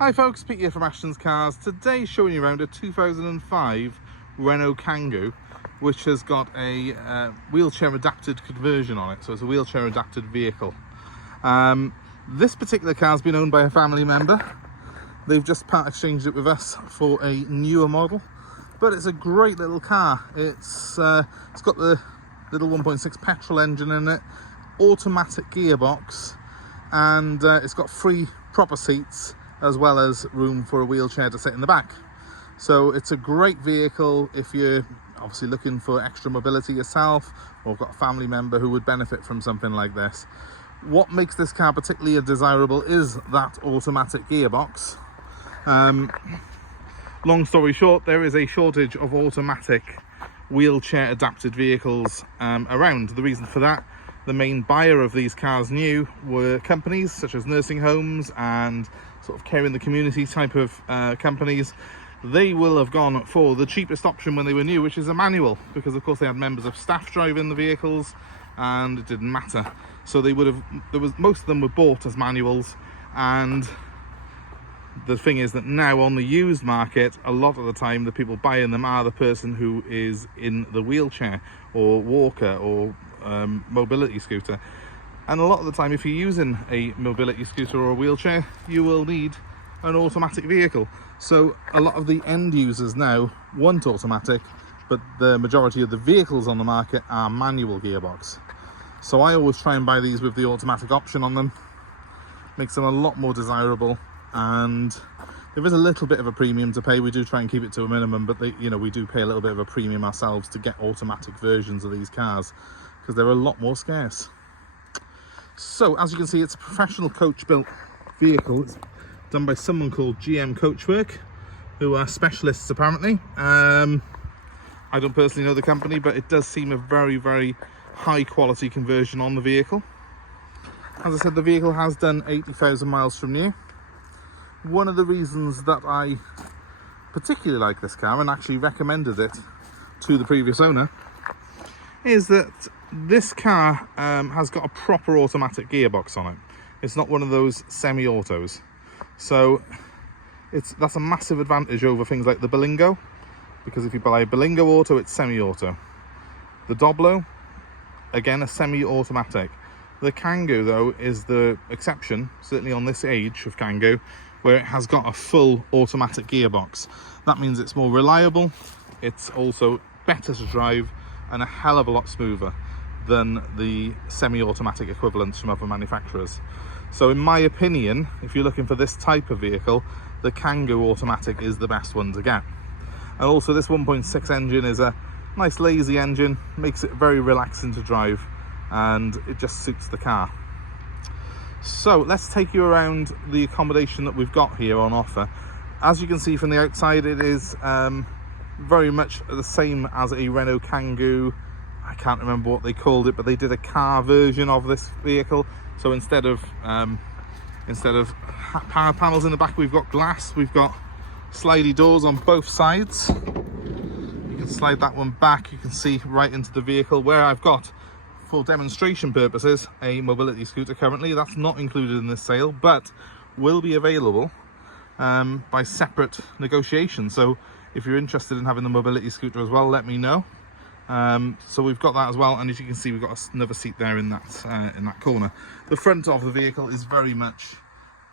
Hi folks, Pete here from Ashton's Cars. Today showing you around a 2005 Renault Kangoo, which has got a wheelchair adapted conversion on it, so it's a wheelchair adapted vehicle. This particular car has been owned by a family member. They've just part exchanged it with us for a newer model, but it's a great little car. It's got the little 1.6 petrol engine in it, automatic gearbox, and it's got 3 proper seats, as well as room for a wheelchair to sit in the back. So it's a great vehicle if you're obviously looking for extra mobility yourself, or got a family member who would benefit from something like this. What makes this car particularly desirable is that automatic gearbox. Long story short, there is a shortage of automatic wheelchair adapted vehicles around. The reason for that, the main buyer of these cars new were companies such as nursing homes and sort of care in the community type of companies. They will have gone for the cheapest option when they were new, which is a manual, because of course they had members of staff driving the vehicles and it didn't matter. So they would have, most of them were bought as manuals, and the thing is that now on the used market, a lot of the time the people buying them are the person who is in the wheelchair or walker or mobility scooter. And a lot of the time, if you're using a mobility scooter or a wheelchair, you will need an automatic vehicle. So a lot of the end users now want automatic, but the majority of the vehicles on the market are manual gearbox. So I always try and buy these with the automatic option on them. Makes them a lot more desirable, and there is a little bit of a premium to pay. We do try and keep it to a minimum, but we do pay a little bit of a premium ourselves to get automatic versions of these cars, because they're a lot more scarce. So as you can see, it's a professional coach built vehicle. It's done by someone called GM Coachwork, who are specialists apparently. I don't personally know the company, but it does seem a very, very high quality conversion on the vehicle. As I said, the vehicle has done 80,000 miles from new. One of the reasons that I particularly like this car and actually recommended it to the previous owner is that this car has got a proper automatic gearbox on it. It's not one of those semi-autos. So that's a massive advantage over things like the Berlingo, because if you buy a Berlingo auto, it's semi-auto. The Doblo, again, a semi-automatic. The Kangoo, though, is the exception, certainly on this age of Kangoo, where it has got a full automatic gearbox. That means it's more reliable, it's also better to drive, and a hell of a lot smoother than the semi-automatic equivalents from other manufacturers. So in my opinion, if you're looking for this type of vehicle, the Kangoo automatic is the best one to get. And also this 1.6 engine is a nice lazy engine, makes it very relaxing to drive, and it just suits the car. So let's take you around the accommodation that we've got here on offer. As you can see from the outside, it is very much the same as a Renault Kangoo. I can't remember what they called it, but they did a car version of this vehicle. So instead of power panels in the back, we've got glass. We've got slidey doors on both sides. You can slide that one back. You can see right into the vehicle, where I've got, for demonstration purposes, a mobility scooter currently. That's not included in this sale, but will be available by separate negotiation. So if you're interested in having the mobility scooter as well, let me know. So we've got that as well, and as you can see, we've got another seat there in that corner. The front of the vehicle is very much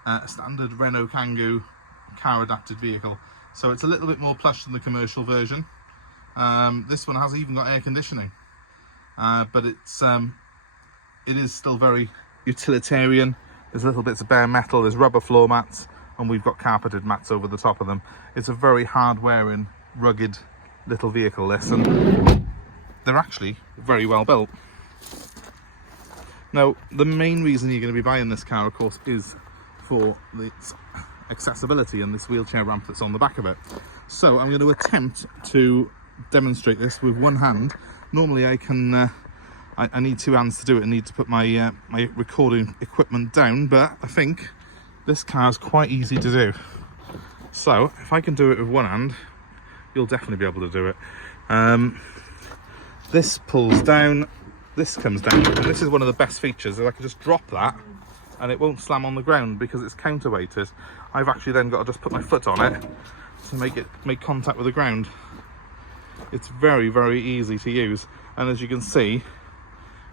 a standard Renault Kangoo car adapted vehicle, so it's a little bit more plush than the commercial version. This one has even got air conditioning, but it is still very utilitarian. There's little bits of bare metal, there's rubber floor mats, and we've got carpeted mats over the top of them. It's a very hard wearing, rugged little vehicle, this, and they're actually very well built. Now, the main reason you're going to be buying this car, of course, is for its accessibility and this wheelchair ramp that's on the back of it. So I'm going to attempt to demonstrate this with one hand. Normally I can I need 2 hands to do it. I need to put my my recording equipment down, but I think this car is quite easy to do. So if I can do it with one hand, you'll definitely be able to do it. This pulls down, this comes down, and this is one of the best features. If I could just drop that, and it won't slam on the ground because it's counterweighted. I've actually then got to just put my foot on it to make contact with the ground. It's very, very easy to use, and as you can see,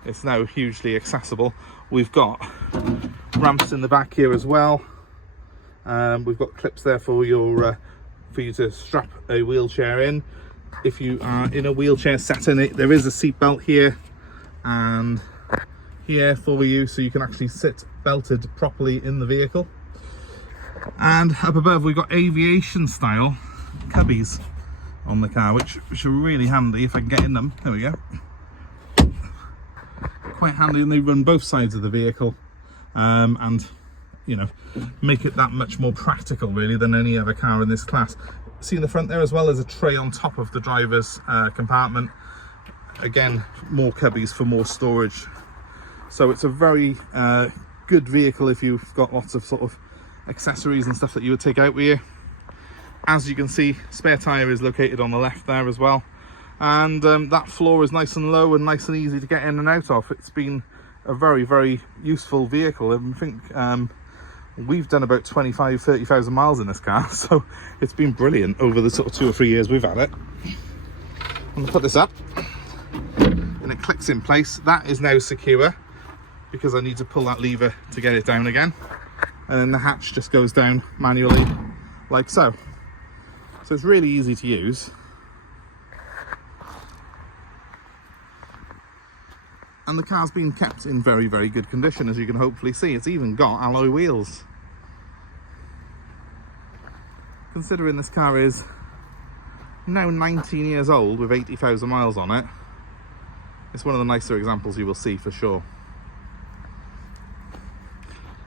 it's now hugely accessible. We've got ramps in the back here as well. We've got clips there for your for you to strap a wheelchair in. If you are in a wheelchair setting, there is a seat belt here and here for you, so you can actually sit belted properly in the vehicle. And up above we've got aviation style cubbies on the car, which are really handy if I can get in them. There we go. Quite handy, and they run both sides of the vehicle, and you know, make it that much more practical really than any other car in this class. See in the front there as well as a tray on top of the driver's compartment. Again, more cubbies for more storage. So it's a very good vehicle if you've got lots of sort of accessories and stuff that you would take out with you. As you can see, spare tyre is located on the left there as well, and that floor is nice and low and nice and easy to get in and out of. It's been a very, very useful vehicle. I think we've done about 25-30,000 miles in this car, so it's been brilliant over the sort of 2 or 3 years we've had it. I'm going to put this up and it clicks in place. That is now secure because I need to pull that lever to get it down again, and then the hatch just goes down manually like so. So it's really easy to use. And the car's been kept in very, very good condition, as you can hopefully see. It's even got alloy wheels. Considering this car is now 19 years old with 80,000 miles on it, it's one of the nicer examples you will see for sure.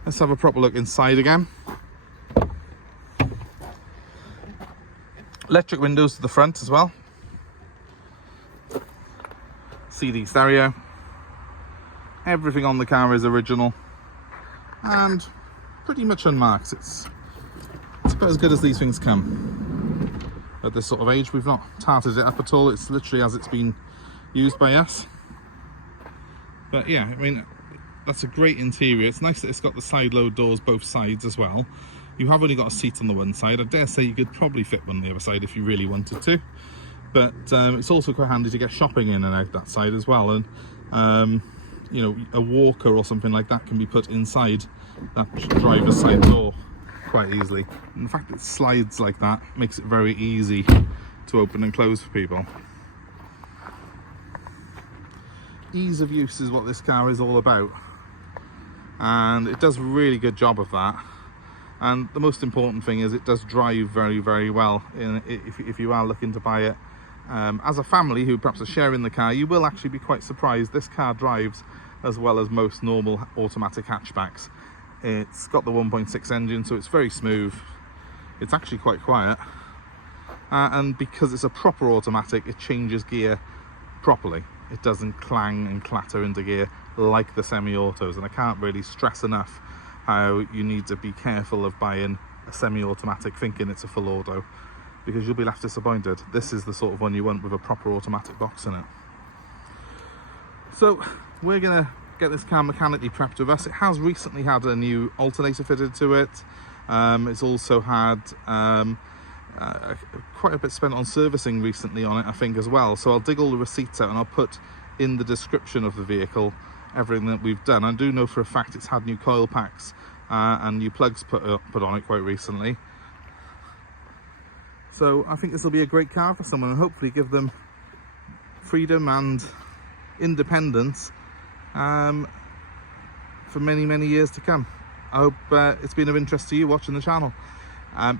Let's have a proper look inside again. Electric windows to the front as well. CD stereo. Everything on the car is original and pretty much unmarked. It's about as good as these things come. At this sort of age, we've not tarted it up at all. It's literally as it's been used by us. But yeah, I mean, that's a great interior. It's nice that it's got the side load doors both sides as well. You have only got a seat on the one side. I dare say you could probably fit one on the other side if you really wanted to. But it's also quite handy to get shopping in and out that side as well. And you know, a walker or something like that can be put inside that driver's side door quite easily. And the fact that it slides like that makes it very easy to open and close for people. Ease of use is what this car is all about, and it does a really good job of that. And the most important thing is it does drive very, very well. If you are looking to buy it as a family who perhaps are sharing the car, you will actually be quite surprised. This car drives as well as most normal automatic hatchbacks. It's got the 1.6 engine, so it's very smooth. It's actually quite quiet, and because it's a proper automatic, it changes gear properly. It doesn't clang and clatter into gear like the semi-autos, and I can't really stress enough how you need to be careful of buying a semi-automatic thinking it's a full auto, because you'll be left disappointed. This is the sort of one you want with a proper automatic box in it. So we're gonna get this car mechanically prepped with us. It has recently had a new alternator fitted to it. It's also had quite a bit spent on servicing recently on it, I think, as well. So I'll dig all the receipts out and I'll put in the description of the vehicle everything that we've done. I do know for a fact it's had new coil packs and new plugs put on it quite recently. So I think this will be a great car for someone, and hopefully give them freedom and independence for many, many years to come. I hope it's been of interest to you watching the channel.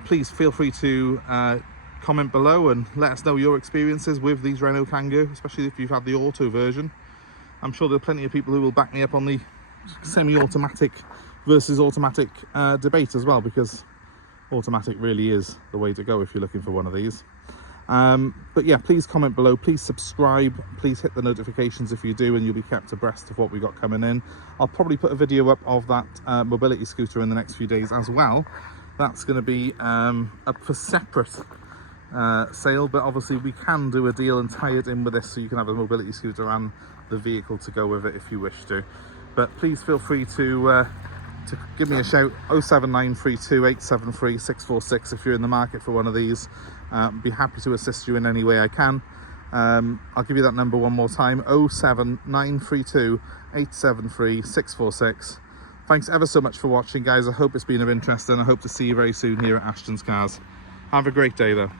Please feel free to comment below and let us know your experiences with these Renault Kangoo, especially if you've had the auto version. I'm sure there are plenty of people who will back me up on the semi-automatic versus automatic debate as well, because automatic really is the way to go if you're looking for one of these. But yeah, please comment below, please subscribe, please hit the notifications if you do, and you'll be kept abreast of what we've got coming in. I'll probably put a video up of that mobility scooter in the next few days as well. That's going to be up for separate sale, but obviously we can do a deal and tie it in with this, so you can have a mobility scooter and the vehicle to go with it if you wish to. But please feel free to to give me a shout. 07932 873 646 if you're in the market for one of these. Be happy to assist you in any way I can. I'll give you that number one more time. 07932 873 646. Thanks ever so much for watching, guys. I hope it's been of interest, and I hope to see you very soon here at Ashton's Cars. Have a great day though.